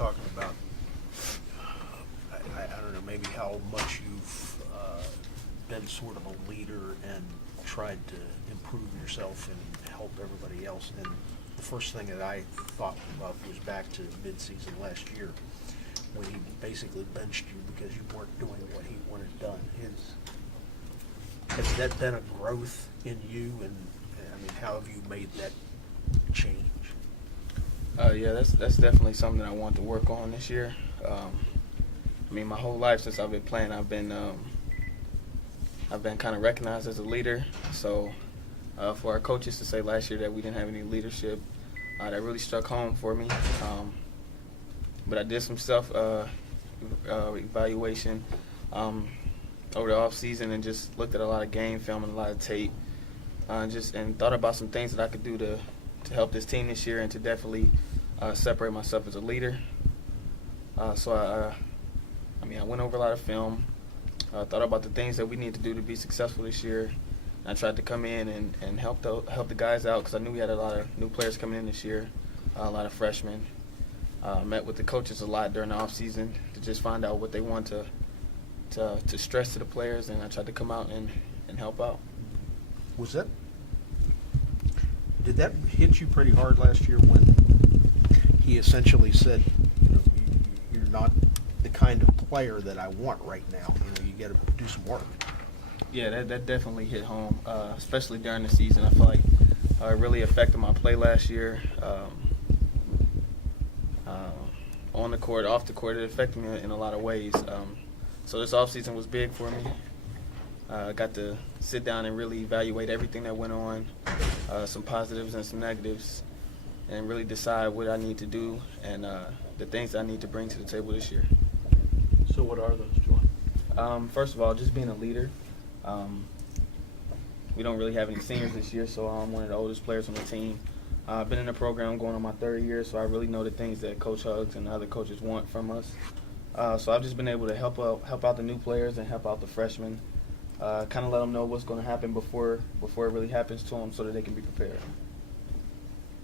talking about, I don't know, maybe how much you've been sort of a leader and tried to improve yourself and help everybody else. And the first thing that I thought of was back to mid-season last year when he basically benched you because you weren't doing what he wanted done. Has that been a growth in you? And I mean, how have you made that change? Yeah, that's definitely something I want to work on this year. I mean, my whole life since I've been playing, I've been kind of recognized as a leader. So for our coaches to say last year that we didn't have any leadership, that really struck home for me. But I did some self evaluation over the off season and just looked at a lot of game film and a lot of tape, and thought about some things that I could do to help this team this year and to definitely separate myself as a leader. So I went over a lot of film, thought about the things that we need to do to be successful this year. I tried to come in and help the guys out because I knew we had a lot of new players coming in this year, a lot of freshmen. Met with the coaches a lot during the off season to just find out what they want to stress to the players, and I tried to come out and help out. Did that hit you pretty hard last year when he essentially said, you're not the kind of player that I want right now. You got to do some work. Yeah, that definitely hit home, especially during the season. I feel like it really affected my play last year. On the court, off the court, it affected me in a lot of ways. So this offseason was big for me. I got to sit down and really evaluate everything that went on, some positives and some negatives, and really decide what I need to do and the things I need to bring to the table this year. So what are those, Juwan? First of all, just being a leader. We don't really have any seniors this year, so I'm one of the oldest players on the team. I've been in the program going on my third year, so I really know the things that Coach Huggs and the other coaches want from us. So I've just been able to help out the new players and help out the freshmen, kind of let them know what's going to happen before it really happens to them so that they can be prepared.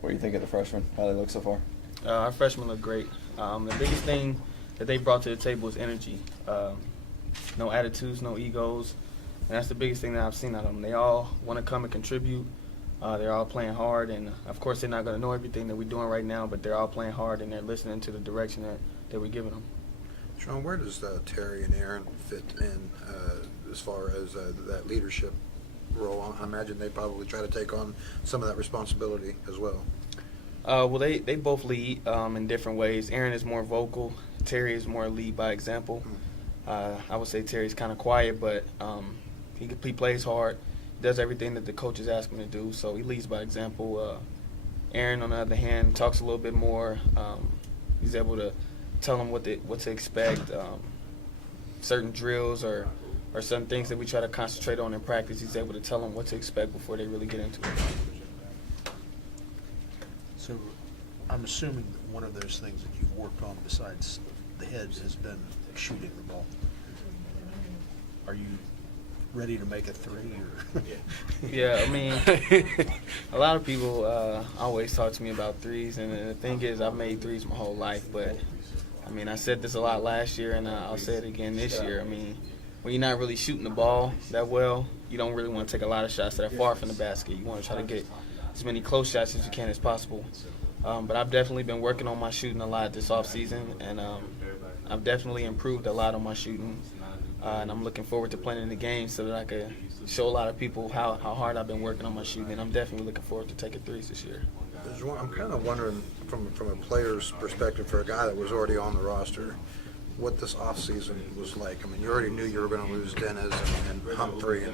What do you think of the freshmen? How they look so far? Our freshmen look great. The biggest thing that they brought to the table is energy. No attitudes, no egos, and that's the biggest thing that I've seen out of them. They all want to come and contribute. They're all playing hard, and of course they're not going to know everything that we're doing right now, but they're all playing hard and they're listening to the direction that we're giving them. Sean, where does Terry and Aaron fit in as far as that leadership role? I imagine they probably try to take on some of that responsibility as well. Well, they both lead in different ways. Aaron is more vocal. Terry is more lead by example. I would say Terry's kind of quiet, but he plays hard. Does everything that the coaches ask him to do, so he leads by example. Aaron, on the other hand, talks a little bit more. He's able to tell them what to expect, certain drills or certain things that we try to concentrate on in practice. He's able to tell them what to expect before they really get into it. So I'm assuming that one of those things that you've worked on besides the heads has been shooting the ball. Are you ready to make a three? Or? Yeah, I mean, a lot of people always talk to me about threes, and the thing is I've made threes my whole life, but I mean, I said this a lot last year, and I'll say it again this year. I mean, when you're not really shooting the ball that well, you don't really want to take a lot of shots that are far from the basket. You want to try to get as many close shots as you can as possible. But I've definitely been working on my shooting a lot this offseason, and I've definitely improved a lot on my shooting. And I'm looking forward to playing in the game so that I could show a lot of people how hard I've been working on my shooting. And I'm definitely looking forward to taking threes this year. I'm kind of wondering, from a player's perspective, for a guy that was already on the roster, what this offseason was like. I mean, you already knew you were going to lose Dennis and Humphrey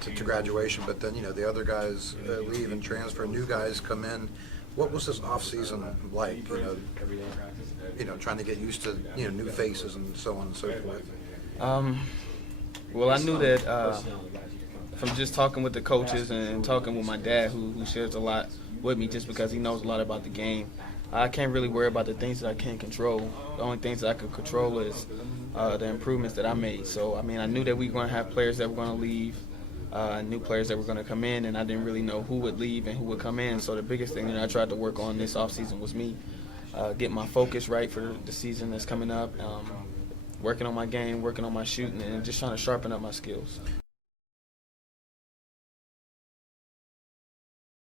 to graduation, but then the other guys leave and transfer, new guys come in. What was this offseason like? Trying to get used to new faces and so on and so forth. Well, I knew that from just talking with the coaches and talking with my dad, who shares a lot with me, just because he knows a lot about the game. I can't really worry about the things that I can't control. The only things that I can control is the improvements that I made. So, I mean, I knew that we were going to have players that were going to leave. new players that were going to come in, and I didn't really know who would leave and who would come in. So the biggest thing that I tried to work on this offseason was me, getting my focus right for the season that's coming up, working on my game, working on my shooting, and just trying to sharpen up my skills.